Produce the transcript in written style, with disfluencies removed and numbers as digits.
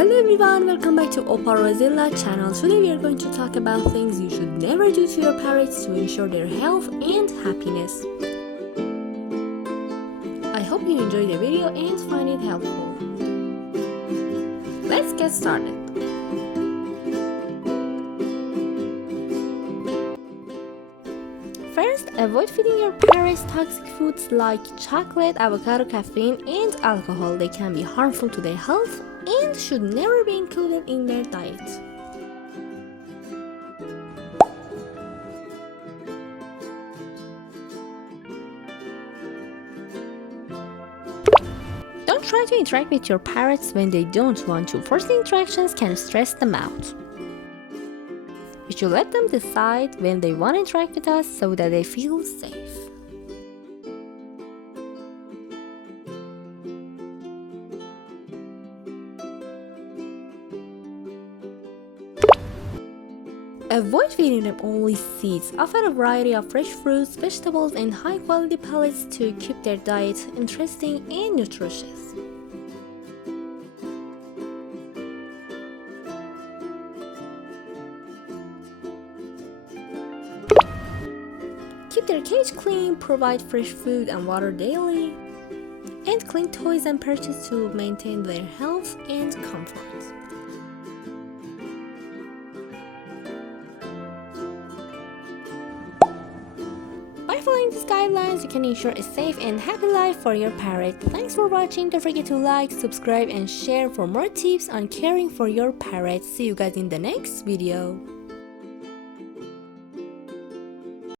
Hello everyone, welcome back to Opal Rosella channel. Today we are going to talk about things you should never do to your parrots to ensure their health and happiness. I hope you enjoyed the video and find it helpful. Let's get started. First, avoid feeding your parrots toxic foods like chocolate, avocado, caffeine, and alcohol. They can be harmful to their health and should never be included in their diet. Don't try to interact with your parrots when they don't want to. Forced interactions can stress them out. We should let them decide when they want to interact with us so that they feel safe. Avoid feeding them only seeds. Offer a variety of fresh fruits, vegetables, and high-quality pellets to keep their diet interesting and nutritious. Keep their cage clean, provide fresh food and water daily, and clean toys and perches to maintain their health and comfort. By following these guidelines, you can ensure a safe and happy life for your parrot. Thanks for watching. Don't forget to like, subscribe, and share for more tips on caring for your parrots. See you guys in the next video.